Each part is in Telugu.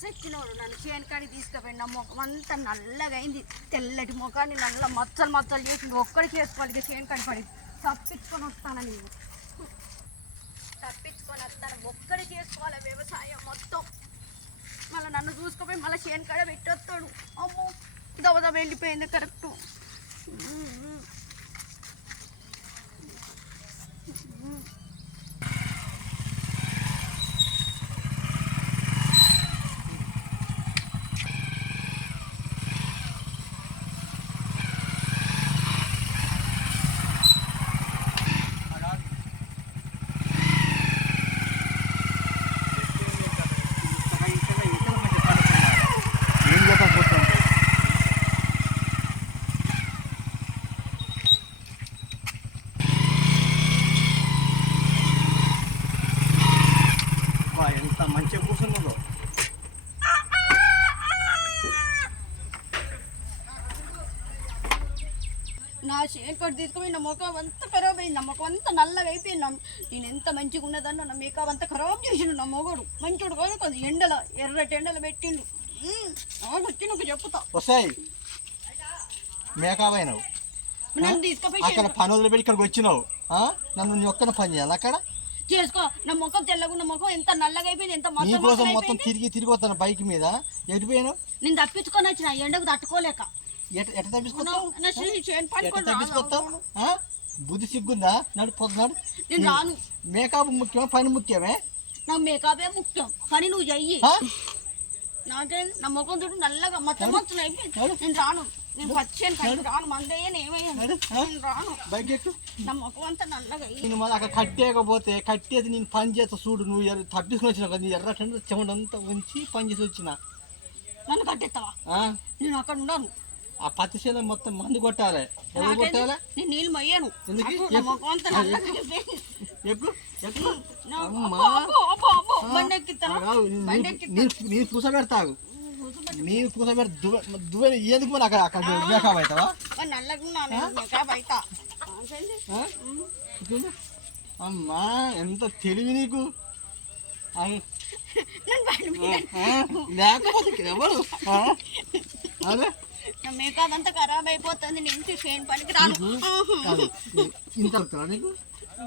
సచ్చినోడు నన్ను చేనుకాడికి తీసుకుపోయి నా ముఖం అంతా నల్లగా అయింది. తెల్లటి ముఖాన్ని నల్ల మచ్చలు మచ్చలు చేసి ఒక్కడికి వేసుకోవాలి. ఇక చేనుకాడి పడి తప్పించుకొని వస్తాను నేను? తప్పించుకొని వస్తాను. ఒక్కడి చేసుకోవాలి వ్యవసాయం మొత్తం. మళ్ళీ నన్ను చూసుకుపోయి మళ్ళీ చేనుకాడ పెట్టొస్తాడు. అమ్మో దవద వెళ్ళిపోయింది కరెక్ట్ ఏం చెప్పకపోతాం ఎంత మంచిగా కూర్చున్నదో నా చేనుకోటి తీసుకుపోయి నా ముఖం అంతా ఖరాబ్ అయింది నా ముఖం అంతా నల్లగా అయిపోయింది. నేను ఎంత మంచిగా ఉన్నదన్న నా మేకప్ అంతా ఖరాబ్ చేసిండు నా మొగడు. మంచోడు కాదు కొంచెం ఎండల ఎర్రటి ఎండలు పెట్టిండు. వచ్చి నువ్వు చెప్పుతా. వస్తాయి. మేకాబైనావు నన్ను తీసుకుపోయి అక్కడ పని వదిలిపెట్టి ఇక్కడికి వచ్చినావు. ఆ? నన్ను నీ ఒక్కన పని చేయాలి అక్కడ? చేసుకో నా ముఖం తెల్లగా ఉన్న ముఖం ఎంత నల్లగా అయిపోయింది ఎంత నీ మొత్తం కోసం మొత్తం తిరిగి తిరిగి వస్తాను బైక్ మీద. ఎటుపోయాను నేను తప్పించుకొని వచ్చిన ఎండకు తట్టుకోలేక. ఎట ఎట తప్పించుకొస్తావు? బుద్ధి సిగ్గుందా? నడు పోతున్నాడు నేను రాను. మేకప్ ముఖ్యమా పని ముఖ్యమే? నా మేకపే ముఖ్యం. కానీ నువ్వు చెయ్యి? నాకే నా ముఖం చూడు నల్లగా మొత్తం మొత్తం అయిపోయింది నేను రాను. నేను పచ్చాను కానీ రాను. మందయ్యను ఏమయ్యాను? నేను రాను. బైక్ ఎక్కు నా ముఖం అంతా నల్లగా నేను మళ్ళీ అక్కడ కట్టేయకపోతే కట్టేది నేను పని చేస్తా చూడు నువ్వు ఎర్ర తప్పించుకొని వచ్చిన కదా నీ ఎర్ర అంతా ఉంచి పని చేసి వచ్చిన. నన్ను కట్టెత్తావా ఆ? నేను అక్కడ ఉండను. ఆ పత్తి చేను మొత్తం మందు కొట్టాలి. ఎవరు కొట్టాలి? నేను నీళ్ళు మొయ్యాను. నీ- నీ పూస పెడతాగు నీ పూస పెడితే దువ్వ దువ్వ ఎందుకు మరి అక్కడ అక్కడ మేకప్ అవుతావా. అమ్మా ఎంత తెలివి నీకు? లేకపోతే ఎవరు? అదే. నా మేకప్ అంతా ఖరాబ్ అయిపోతుంది నేను చేను పనికి రాను ఇంత నీకు?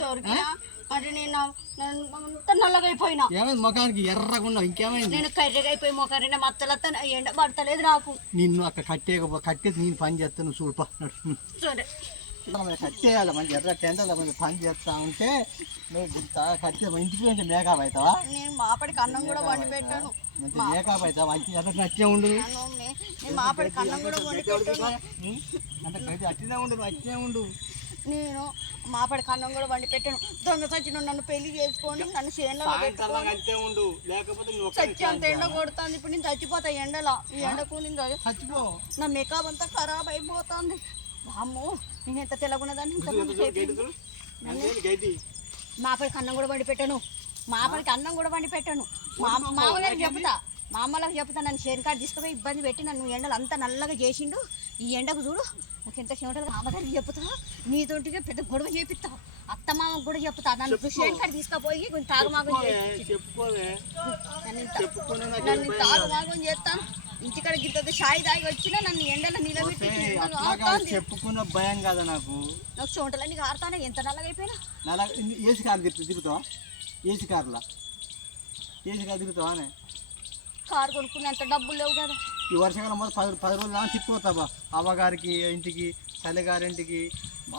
దొరికినా? మరి నేను అంతా నల్లగా అయిపోయినా ఏమైంది? ముఖానికి ఎర్రగా ఉన్నావు ఇంకేమైంది? నేను కర్రెగా అయిపోయి మొకరిన మత్తలతో ఎండ పడతలేదు నాకు. నిన్ను అక్కడ కట్టేయకపో కట్టేది నేను పని చేస్తాను నువ్వు చూడు పా. నడు. సరే. మరి కట్టేయాలి. మంచి ఎర్ర టెంటల మంది పని చేస్తా ఉంటే నువ్వు కట్టే ఇంటికి వెంట మేకప్ అవుతావా? నేను మాపడికి అన్నం కూడా వండి పెట్టాను. మంచి మేకప్ అవుతావా? మంచి ఎర్ర నచ్చే ఉండు. నన్ను మే- నేను మాపడికి అన్నం కూడా వండి పెట్టాను? అంటే గది అట్టినే ఉండు అట్టినే ఉండు. నేను మాపడికి అన్నం కూడా వండి పెట్టాను. దొంగ సచ్చిన నన్ను పెళ్ళి చేసుకొని నన్ను చేనులో పెట్టుకొని అంతే ఉండు. లేకపోతే చచ్చి అంత ఎండ కొడుతుంది. ఇప్పుడు నేను చచ్చిపోతా ఎండలో. ఈ చ- చచ్చిపో. నా మేకప్ అంతా ఖరాబ్ అయిపోతుంది. అమ్మో నేను ఎంత తెల్లగున్నదాన్ని? మాపడికి అన్నం కూడా వండి పెట్టాను. మాపడికి అన్నం కూడా వండి పెట్టాను. మా మామగారికి చెప్తా. మా అమ్మలకు చెప్తా నన్ను షేర్ కార్డు తీసుకుపోయి ఇబ్బంది పెట్టి నన్ను ఎండలు అంతా నల్లగా చేసిండు. ఈ ఎండకు చూడు నాకు ఎంత చెమటలు మామగారికి చెప్తా. నీతోటిగా పెద్ద గొడవ చేపిస్తా. అత్త మామకు కూడా చెప్తా. నన్ను షేర్ కార్డు తీసుకుపోయి కొంచెం తాగుమాగం చేస్తాను ఇంటికాడ గిద్ద షాయి తాగి వచ్చినా నన్ను ఎండలో నిలబెట్టి. చెప్పుకున్న భయం కదా నాకు? నాకు చెమటలన్నీ కారుతానే ఎంత నల్లగా అయిపోయినా? నలా ఏసీ కారు తిరుగు తిరుగుతావా ఏసీ కార్లా? ఏసీ కారు తిరుగుతావా అనే? కారు కొనుక్కునేంత డబ్బులు లేవు కదా. ఈ వర్షాకాలం మొదలు పది పది రోజులు దాకా తిప్పుకోతావా అవ్వగారికి ఇంటికి తల్లిగారింటికి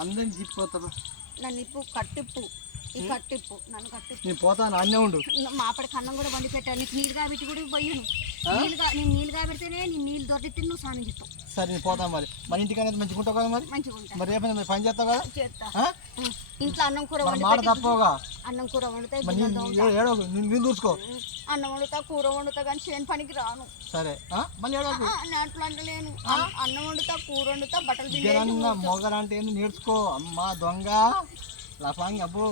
అందరిని తిప్పుకోతావా నన్ను ఇప్పు కట్టిప్పు. ఈ కట్టిప్పు నన్ను కట్టిప్పు. నేను పోతాను అన్నే ఉండు. మాపడి కన్నం కూడా వండి పెట్టాను నీకు నీళ్ళు కాబట్టి కూడా పోయాను నేను నీళ్ళు కాబెడితేనే నేను నీళ్ళు దొరికి నువ్వు స్నానం చేస్తావు. సరే నేను పోతాను మరి. మన ఇంటికి అనేది మంచిగా ఉంటావు కదా మరి? మరి రేపు మరి పని చేస్తావు కదా? చేస్తా. ఆ? ఇంట్లో అన్నం కూర మరి వండి మాట పెట్టి తప్పవుగా అన్నం కూర వండుతాయి మరి గిన్నెలు నేను తోముతా. ఏడో నేను చూసుకో అన్నం వండుతా కూర వండుతా కానీ చేను పనికి రాను. సరే ఆ? మళ్ళీ ఏడోకు ఆ, నేను అట్లా అంటలేను అన్నం- అన్నం వండుతా కూర వండుతా బట్టలు పిండేసి మొగలంటే ఏంది? నేర్చుకో. అమ్మా దొంగ. లఫాంగ్ అబ్బో.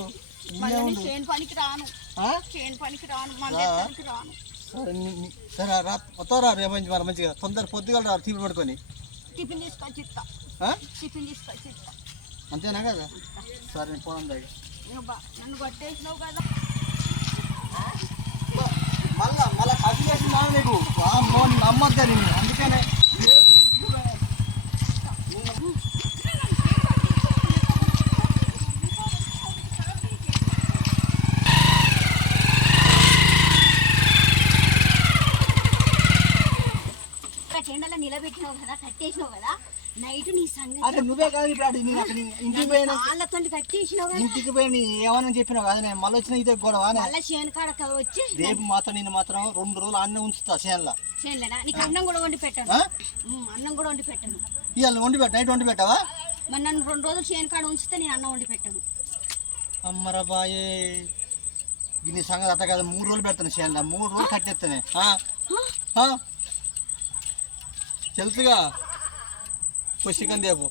మళ్ళీ నేను చేను పనికి రాను. ఆ? చేను పనికి రాను పనికి రాను. సరే రా వస్తారా రేపు మంచి మరి మంచిగా. తొందర పొద్దుగా రా టీవీ పడుకొని. టిఫిన్ తీసుకొచ్చి? టిఫిన్ తీసుకొచ్చి అంతేనా కదా? సరే నేను పోదాం దగ్గర నన్ను కొట్టేసినావు కదా. మళ్ళా మళ్ళా కసి చేసి నీకు. వామ్మో, నమ్మొద్దా నిన్ను? అందుకనే ఇక్కడ చెండలో నిలబెట్టినావు కదా కట్టేసినావు కదా నైట్ నీ సంగతి అదే నువ్వే కాదు ఇప్పుడు నేను అక్కడ ఇంటికి పోయిన వాళ్ళతో కట్టేసినావు. ఇంటికి పోయి నీ ఏమని చెప్పినావు కదా నేను మళ్ళీ వచ్చిన ఇదే గొడవ. మళ్ళీ చేను కాడ వచ్చి రేపు మాత్రం నేను మాత్రం రెండు రోజులు అన్నే ఉంచుతా చేయాల చేనులేనా? నీకు అన్నం కూడా వండి పెట్టాను. అన్నం కూడా వండి పెట్టాను. ఇవాళ వండి పెట్ట నైట్ వండి పెట్టావా? మరి నన్ను రెండు రోజులు చేను కాడ ఉంచితే నేను అన్నం వండి పెట్టాను. అమ్మరా బాయే దీని సంగతి అట్ట కాదు మూడు రోజులు పెడతాను చేయాల మూడు రోజులు కట్టేస్తానే. ఆ? ఆ? తెలుసుగా పోయి చికెన్ దేపు